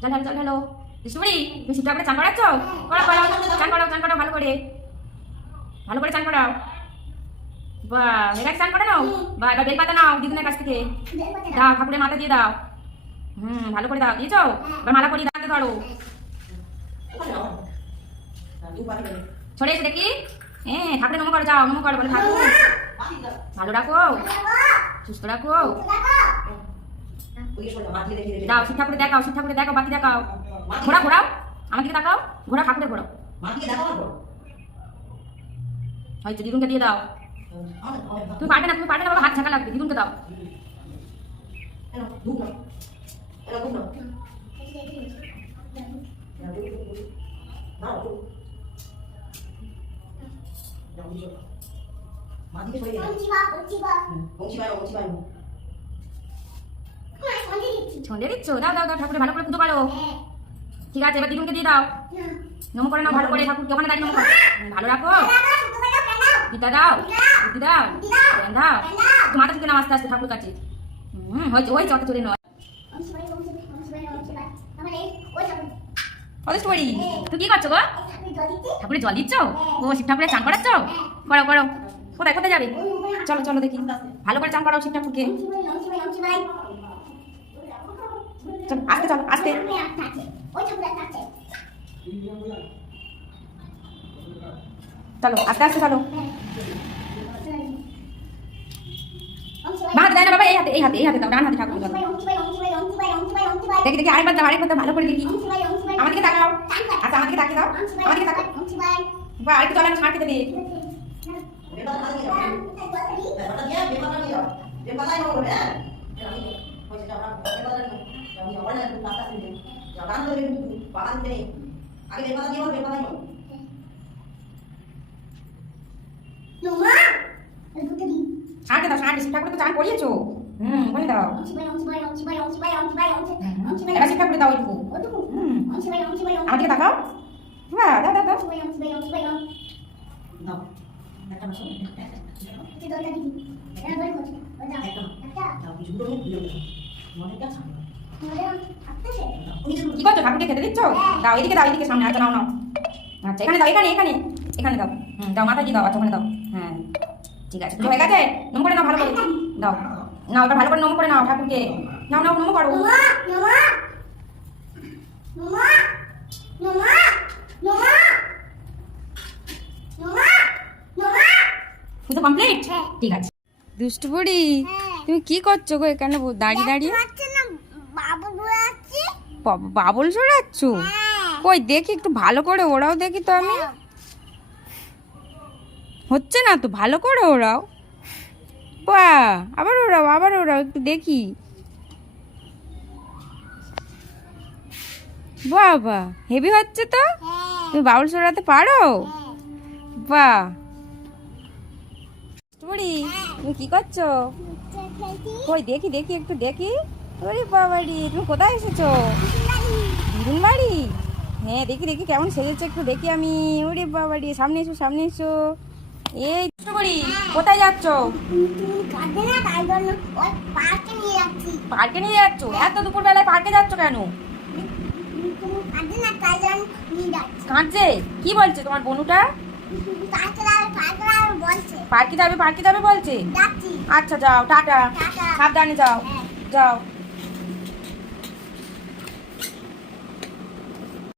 জল ঢালো জল ঢালো। দুষ্টুবুড়ি তুমি শিব ঠাকুরে চান করাচ্ছ? করো করো, চান করাও ভালো করে, ভালো করে চান করাও। বাহ, এবার চান করে নাও। বা এবার বেলপাতা নাও দিদিনের কাছ থেকে, দাও ঠাকুরের মাথা দিয়ে দাও। ভালো করে দাও, দিয়েছো? এবার মালা করিয়ে দাঁড়াতে ধরো। ছড়ে এসে দেখি। হ্যাঁ, ঠাকুরের নমো করো, যাও নমো করো, বলে ঠাকুর ভালো রাখো, সুস্থ রাখো। দাও শিব ঠাকুরে দেখাও, শিব ঠাকুরে দেখাও, বাকি দেখাও। ঘোরা ঘোরাও, আমাকে দেখাও, ঘোরা ঠাকুরে ঘোরাও। হয়তো দিদুনকে দিয়ে দাও। তুমি পারবে না, তুমি পারবে না বাবা, হাত ঝাঁকা লাগবে, দিদুনকে দাও। ছন্দে দিচ্ছ? দাও দাও দাও, ঠাকুরে ভালো করে পুজো করো। ঠিক আছে, এবার দিদুনকে দিয়ে দাও। নমো করে নাও ভালো করে, ঠাকুরকে ওখানে দাঁড়িয়ে নমো করো। ভালো রাখো। গীতা দাও, গীতি দাও, দাও। একটু মাথা থেকে নাও আস্তে আস্তে ঠাকুর কাছে। হয়েছে হয়েছে, অত চলে নয়। অদৃষ্টবাড়ি তুই কি করছো গো? ঠাকুরের জল দিচ্ছ? ও শিব ঠাকুরের চান করাচ্ছ? করো করো। কোথায় কোথায় যাবে? চলো চলো দেখি, ভালো করে চান করাও শিব ঠাকুরকে। চলো আস্তে, চলো আস্তে। চলো আস্তে আস্তে চলো। হাতে দেয় না বাবা, এই হাতে এই হাতে এই হাতে দাও, ডান হাতে ঠাকুর দাও। দেখি দেখি আরেকবার দাও, আরেকবার দাও, ভালো করে দেখি। আমাদেরকে তাকাও। আচ্ছা আমাদেরকে তাকিয়ে দাও, আমাদেরকে তাকাও। বা আরেকটু জল আমি ছাড় খেতে দিই। ছাড়তে দাও, ছাড়। শিব ঠাকুরে তো চান করিয়েছো। বলে দাও। এবার শিব ঠাকুরে দাও ওইটুকু। আমাদেরকে তাকাও। বাহ, দাও দাও দাও। কি করছো? ঠাকুরকে খেতে দিচ্ছ? দাও এদিকে দাও, এদিকে সামনে। আচ্ছা নাও নাও। আচ্ছা এখানে দাও, এখানে এখানে এখানে দাও। দাও মাথা দিয়ে দাও। আচ্ছা ওখানে দাও। হ্যাঁ ঠিক আছে, হয়ে গেছে। নম করে নাও ভালো করে, দাও নাও। এবার ভালো করে নম করে নাও ঠাকুরকে। নাও নাও, নম করো। পুজো কমপ্লিট? ঠিক আছে। দুষ্টু বুড়ি তুমি কি করছো গো এখানে দাঁড়িয়ে দাঁড়িয়ে? বাবুল চড়াচ্ছ? কই দেখি একটু ভালো করে ওরাও দেখি তো আমি। হচ্ছে না তো, ভালো করে ওরাও। বাহ, আবার ওরাও, আবার ওরাও, একটু দেখি। বাহ বাহ, হেভি হচ্ছে তো। তুমি বাবুল চড়াতে পারো? বাহ। বুড়ি তুমি কি করছো? কই দেখি দেখি একটু দেখি। ওরে বাবারি, তুমি কোথায় এসেছো? দিদুন বাড়ি? হ্যাঁ দেখি দেখি কেমন সেজেছে একটু দেখি আমি। ওরে বাবারি, সামনে এসো সামনে এসো। এই বুড়ি কোথায় যাচ্ছ? পার্কে নিয়ে যাচ্ছ? এত দুপুর বেলায় পার্কে যাচ্ছ কেন? কাঁদছে? কি বলছে তোমার বনুটা? পার্কে যাবে, পার্কে যাবে বলছে। আচ্ছা যাও, টাটা, সাবধানে যাও, যাও।